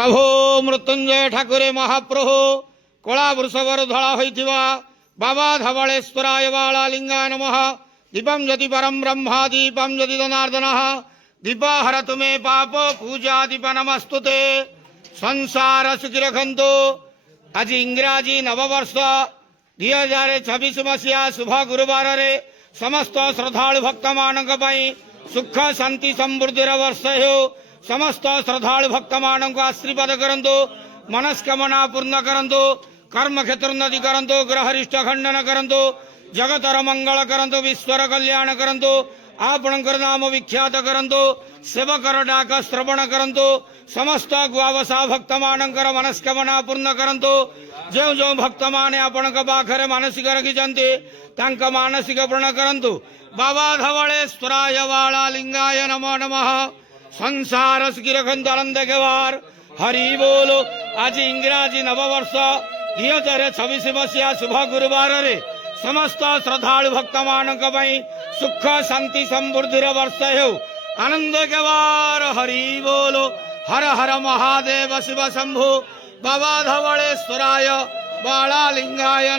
प्रभु मृत्युंजय ठाकुरे महाप्रभु कला वृषभर धड़ा होइथिबा बाबा धवलेश्वराय बाला लिंगाय नमः। दीपम ज्योति परम ब्रह्मा दीपम ज्योति जनार्दन दीपा हर तुम्हें पाप पूजा दीप नमस्तुते। संसार सुखी रखंतु। आज इंग्राजी नववर्ष 2026 मसीहा शुभ गुरुवार रे समस्त श्रद्धालु भक्त मानक पई सुख शांति समृद्धि वर्ष हो। समस्त श्रद्धालु भक्त मानक आशीर्वाद करंतु। मनस्कामना पूर्ण करंतु। कर्म क्षेत्र उन्नति करंतु। ग्रहरिष्ट खंडन करंतु। जगतर मंगल करंतु। विश्वर कल्याण करंतु। आपणकर नाम विख्यात करंतु। सेवकर डाक श्रवण करंतु। समस्त गुआवसा भक्त मानकर मनस्कामना पूर्ण करंतु। जो जो भक्त माने आपणक पाखरे मानसिक रखिचंती तांका मानसिक पूर्ण करंतु। बाबा धवलेश्वराय बाला लिंगाय नमो नमः। संसार सुखी रखंतु आनंद के वार हरि बोलो। आज इंग्राजी नववर्ष 2026 मसीहा शुभ गुरुवार रे समस्त श्रद्धालु भक्त मानक पई सुख शांति समृद्धि वर्ष हो। आनंद के वार हरि बोलो। हर हर महादेव शिव शंभु बाबा धवलेश्वराय बाला लिंगाय।